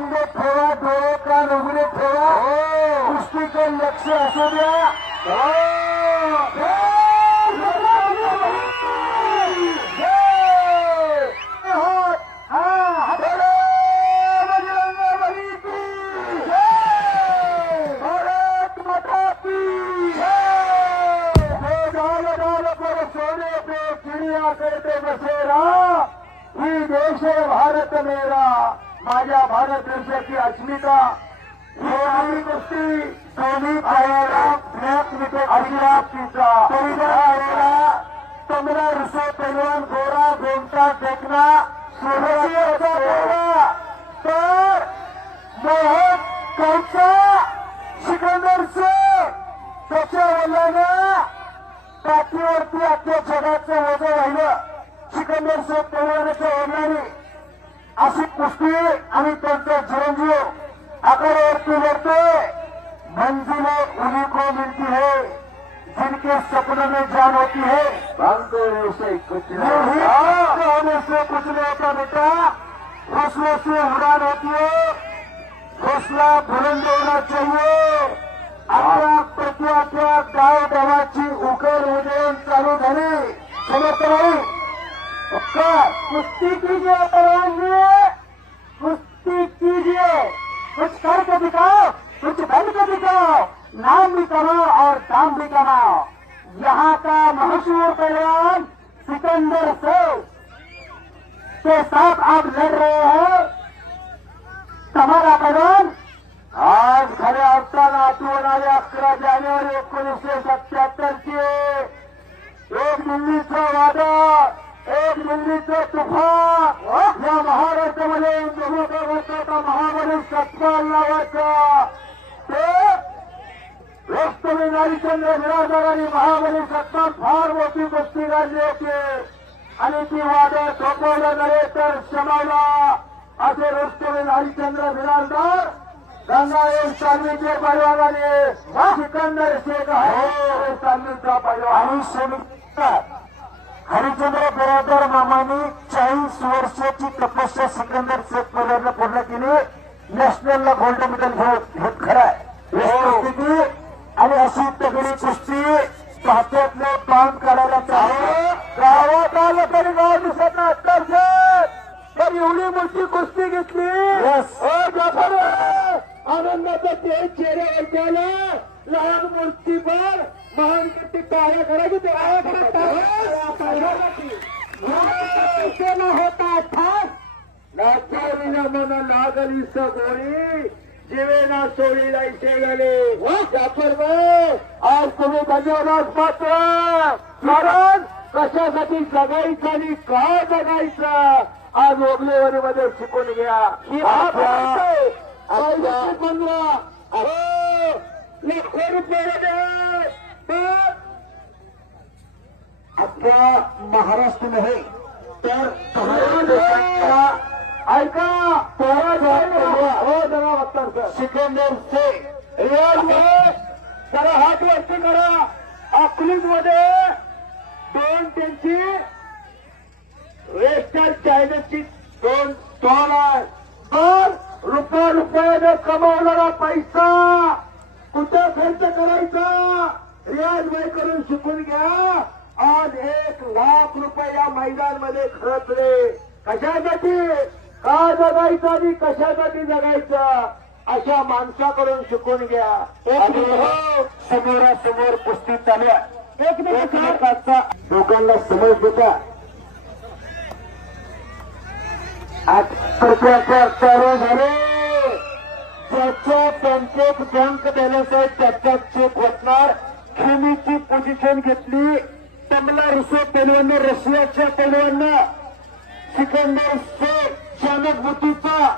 मध्ये ठेवा, डोळे कान उघडे ठेवा. कुस्तीकडे लक्ष असू द्या. करते बसेरा ही देश है भारत मेरा. माझ्या भारत देशाची अस्मिता. ही कुस्ती दोन्ही पायाला ब्लॅक विकेट अभिलाषीचा कमला रुसो पैलवान गोरा गोमटा देखना सोहराचा गोरा तर मोहन कौचा सिकंदर से त्याच्या वडिलांना पाठीवरती अख्ख्या जगाचं वजन राहिलं. सिकंदर शेख पैलवानाच्या वडिलांनी अशी कुस्ती आणि त्यांचा चिरंजीव आकारावरती लढतोय. मंजिलें उन्हीं को मिलती है जिनके सपनों में जान होती है. भांगने से कुछ नहीं होता बेटा. हौसले से उड़ान होती है. हौसला बुलंद होना चाहिए. आपल्या प्रत्येक गाव गावाची उकल उजळून चालू झाली. समर्थ नाही कुस्ती कीजिए पहलवान जी, कुस्ती कीजिए. कुछ करके दिखाओ, कुछ बन के दिखाओ. नाम भी कमाओ और दाम भी कमाओ. यहाँ का मशहूर पहलवान सिकंदर शेख के साथ आप लड़ रहे हैं. कमाल पहलवान आज खऱ्या अर्थानं आठवण आली 11 जानेवारी 1977 ची. एक दिल्लीचं वादळ, एक दिल्लीचं तुफान या महाराष्ट्रामध्ये वर्षाचा महाबली सत्पाल नावाचा ते वेस्टर्न हरिश्चंद्र बिराजदारांनी महाबली सत्पाल फार मोठी कुस्ती काढली होती आणि ती वादळ थोपवलं नव्हे तर शमावला. असे वेस्टर्न हरिश्चंद्र बिराजदार गंगावेल सांगलीचे पैलवानाने सिकंदर शेख आहे सांगलीचा पैलवान. आणि समिती हरिचंद्र बिरादर मामानी 40 वर्षाची तपस्या सिकंदर शेख पैलवानला पूर्ण केली. नॅशनलला गोल्ड मेडल घेत खरं आहे. आणि अशी तगडी कुस्ती पाहत्यातले पान काढायला चालू. गावात आलं तरी गाव दिसत नाही. तर एवढी मोठी कुस्ती घेतली. आनंदाचा ते चेहऱ्यावर आला. लहान मूर्तीवर महान कीर्ती कार्य करायची न होता ठास नाचारीना मना लागली सगोरी जीवेना सोळी जायचे गेले. जाफर आज तुम्ही धन्यवाद मात्र. कारण कशासाठी जगायचं आणि का जगायचं आज ओगलेवाडीमध्ये शिकून घ्या. लाखो रुपये अख्ख्या महाराष्ट्र नव्हे तर ऐका सिकंदर शेख जरा हात वरती करा. अकलूज मध्ये दोन त्यांची वेस्टर्न चायनाची 2 स्टॉल आहेत. तर रुपयाने कमावणारा पैसा कुठं खर्च करायचा रियाज भाई करून शिकून घ्या. आज 1 लाख रुपये या मैदानमध्ये खर्चले. कशासाठी का जगायचं आणि कशासाठी जगायचं अशा माणसाकडून शिकून घ्या. समोरासमोर कुस्ती चालू आहे. एकमेकाचा लोकांना समज देता. कृपया चालू झाले. ज्याच्या बँकेत बँक बॅलन्स आहे त्याच्यात चेक होणार. खेमीची पोझिशन घेतली. कमला रुसो पैलवानने रशियाच्या पैलवाननं सिकंदर शेख चाणकबुद्धीचा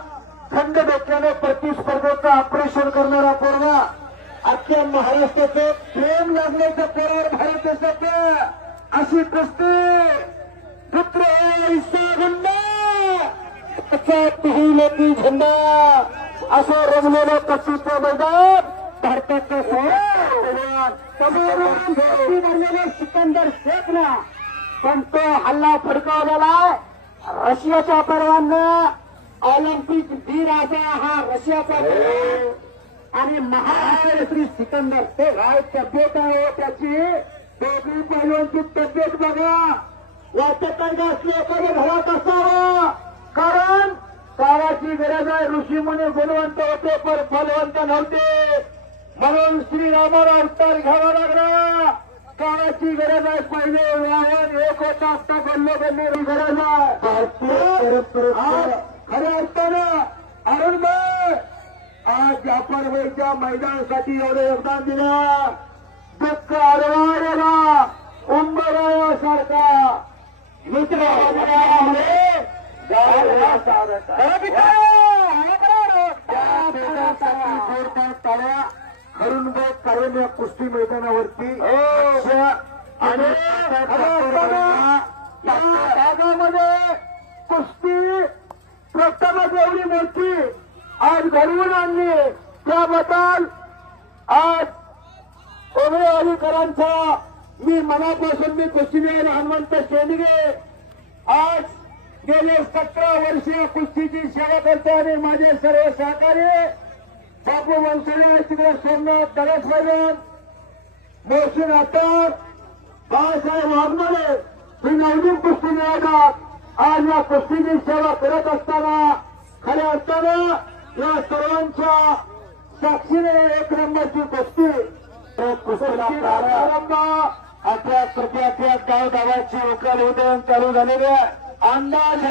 खंड डोक्याने प्रतिस्पर्धेचं ऑपरेशन करणारा पोरगा. अख्ख्या महाराष्ट्राचं प्रेम लागण्याच्या पोरावर भारत देशाचं अशी कुस्ती पुत्र ईसा ती झेंडा असं रंगलेलं कच्चीचं मैदान भारताचं भरलेलं सिकंदर शेखना. पण तो हल्ला फडकावलेला रशियाच्या पैलवाननं ऑलिम्पिक वीर असा हा रशियाचा आणि महाराष्ट्र श्री सिकंदर ते काय तब्येत आहे त्याची दोघी पहिल्यांची तब्येत बघा वाटत का एखाद्या घरात असावा कारण काळाची गरज आहे ऋषी मुनी गुणवंत होते पण फलवंत नव्हते म्हणून श्रीरामाला अवतार घ्यावा लागला काळाची गरज आहे पहिले वाहन एक होता आता गल्लो गल्ली गरज आहे खऱ्या अर्थानं अरुणभाई आज जाफर भाईच्या मैदानासाठी एवढं योगदान दिलं दुःख अडवायला उंबरायासारखा मित्र अरुणभाई कारण या कुस्ती मैदानावरती आणि भागामध्ये कुस्ती प्रथमच एवढी मोठी आज घडवून आणली त्याबद्दल आज ओबळे अलीकरांचा मी मनापासून मी कुस्तीवीर हनुमंत शेंडगे आज गेले 17 वर्षीय कुस्तीची सेवा करतो आणि माझे सर्व सहकारी बापू वंसळे तिकडे सोमनाथ दरस मैदान मोहसिन अत्तर बाळासाहेब वाघमारे ही नवनीत कुस्ती मिळवतात आज या कुस्तीची सेवा करत असताना खऱ्या अर्थानं या सर्वांच्या साक्षीने एक नंबरची कुस्ती कुस्तीला प्रारंभ 18 गाव गावाची उकल उदयन चालू झालेले अंदाज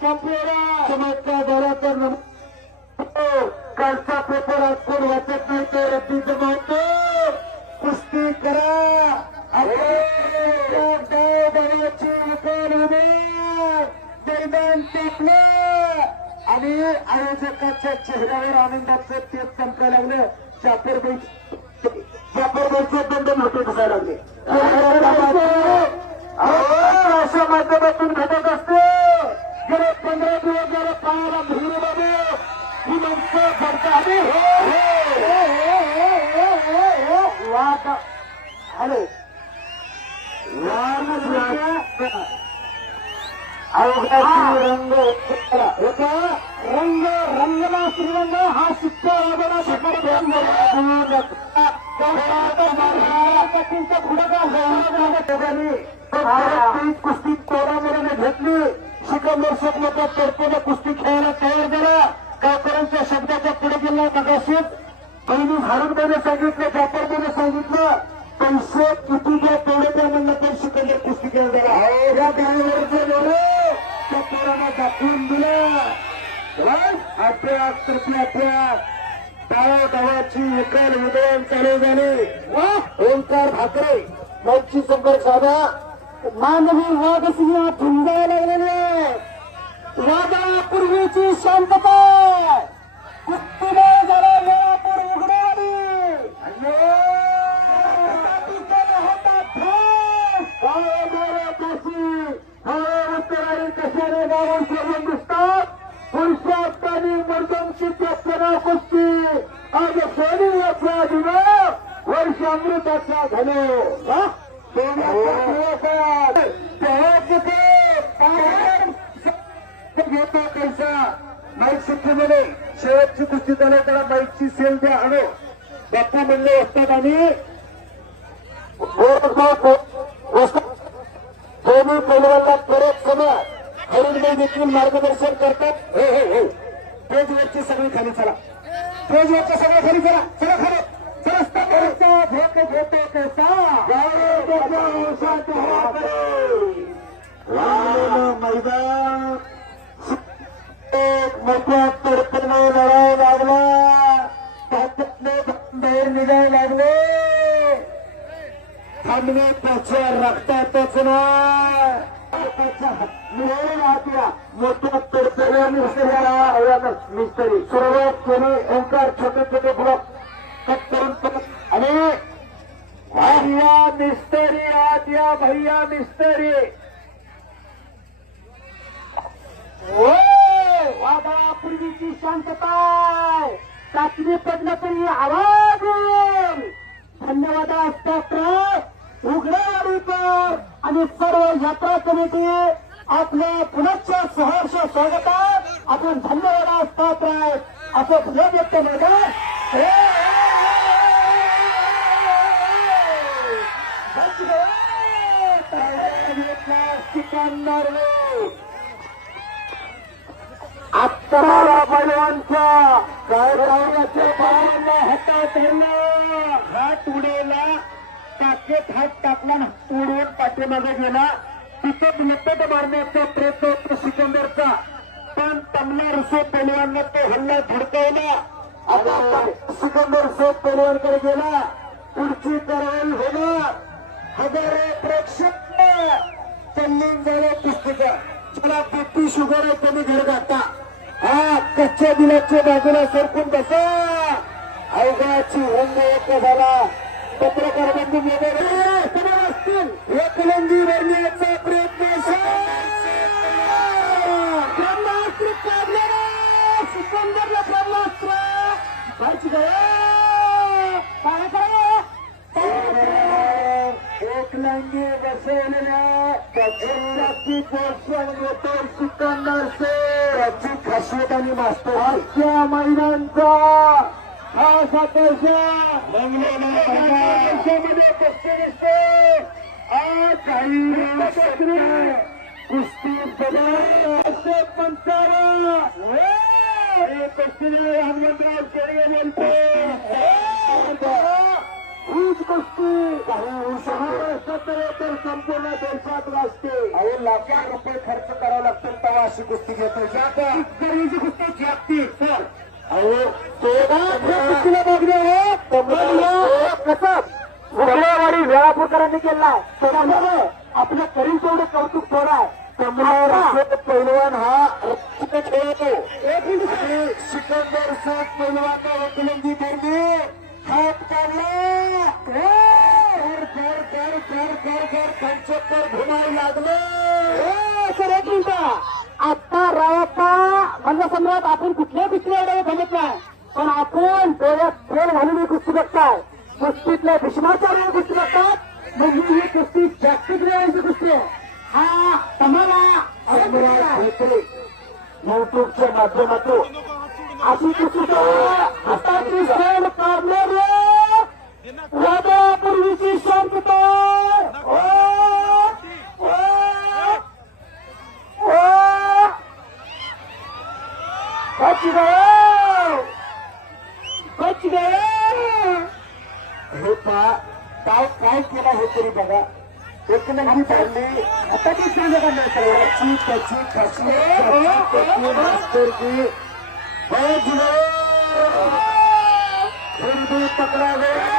संपलेला समाजच्या दौऱ्याचा कालचा पेपर आज कोण वाचत नाही तो रद्दी जमावतो कुस्ती करा गावाची उकल उदय मैदान टेकलं आणि आयोजकाच्या चेहऱ्यावर आनंदाचं तेज चमकायला लागलं शापरबाईचे दंड मोठे दिसायला लागले अशा माध्यमातून घटत असते गेले 15 दिवस जरा पायाला भिरू बाबू ही माणसं फडकावी अरे रंग रंग रंगला श्रीरंग हा शिक्का कुस्ती तोडामध्ये घेतली सिकंदर शेखला तोडपणे कुस्ती खेळायला तयार झाला गावकऱ्यांच्या शब्दाच्या पुढे गेला मगाशीच पहिली भारतमध्ये सांगितलं जाफरमध्ये सांगितलं पैसे किती द्या तेवढे द्या म्हणलं तर सिकंदर कुस्ती खेळायला झाला या गावावरचं बोलू त्या पोरांना दाखवून दिलं गावाची विकाल उदयन चालू झाले ओंकार भाकरे माईकची संपर्क साधा मानवी वाघसिंह ठुंजायला लागलेले वादापूर्वीची शांतता कुस्तीमुळे जरा वेळापूर उघडवली उत्तराने कशाने गावून सोडून दिसतात पुरुषार्थाने मर्दमची त्याचं कुस्ती आज सोनी याचा दिवस वर्ष अमृताचा घनो घेतो पैसा माईक शिक्षेमध्ये शेवटची कुस्ती झाली त्याला माईकची सेल द्या आणो बाप्पा म्हणले असतात आणि दोन्ही पैलवानला परत समय हरिणबाई देखील मार्गदर्शन करतात पेजवरची सगळी खाली चला पेजवरच्या सगळ्या खाली चला चला खाली चला भोक घेतो कैसा मैदान एक मोठ्या तडपणे लढायला लागला त्यातले बाहेर निघायला लागले थांबणे त्याच्या रक्तातच ना मोठ्या तडपणे मिस्त्री सुरुवात केली ओंकार छोटे छोटे ब्लॉक कट करून आणि भैया मिस्त्री आत या भैया मिस्त्री वादापूर्वीची शांतता चाचणी पडलं तरी आवाज येईल धन्यवाद असतात उघड्यावाडीकर आणि सर्व यात्रा कमिटी आपल्या पुनश्च सहर्ष स्वागतात आपण धन्यवाद पात्र आहेत असं पुढे व्यक्त मैदान अकरा पैलवानच्या गायकाचे पायांना हातात धरलं हात उडवला टाकेत हात टाकला उडवून पाठीमागे गेला तिथं लपट मारण्याचा प्रयत्न होता सिकंदरचा पण तमला रुसो पैलवानने तो हल्ला धडकवला आता सिकंदर रुसो पैलवानकडे गेला पुढची कारवाई होणार हजारो प्रेक्षक तल्लीन झाले पुस्तका चला बीपी शुगर आहे कमी घर घाता हा कच्च्या दिलाच्या बाजूला सरकून बसा अवघाची रंग एक झाला पत्रकार बंधू वगैरे असतील एकलंगी भरण्याचा प्रयत्न ब्रह्मास्त्र काढलेला सिकंदरला ब्रह्मास्त्र व्हायची काय करा एकलंगी बसवलेल्या त्याची सिकंदर से त्याची खासियत आणि मास्तर आजच्या मैदानचा हा सातारच्या मध्ये कुस्ती दिसते काही कुस्ती पंचारा हनुमंतराव शेळगे बोलते हीच कुस्ती तर संपूर्ण देशात गाजते अहो लाखो रुपये खर्च करावा लागतो तेव्हा अशी कुस्ती घेतो गरीची कुस्ती जागती सर अहो कुस्तीला मागणी कसं मंगळवारी वेळापूरकरांनी केलाय त्याच्यामुळे आपल्या करील तेवढं कौतुक थोडं आहे पैलवान हा खेळतो सिकंदर शेख पैलवान एकलंगी धरली हात काढला पंचक्कर घुमायला लागलं सर एक मिनिट आता रायाचा म्हणजे सम्राट आपण कुठल्या कुस्तीला थांबत नाही पण आपण डोळ्यात फेल घालून कुस्ती बघताय कुस्तीतल्या भीष्माचार्य कुस्ती बघतात म्हणजे ही कुस्ती जागतिक लेवलची कुस्ती आहे हा तुम्हाला युट्यूबच्या माध्यमातून अशी कुस्ती आता ती सण काढणारे वादापूर्वीची शांतता हे पहा काय केला हे तरी बघा एकलंगी धरली आता ती त्याची खासियत मास्तरकी पकड़ा गया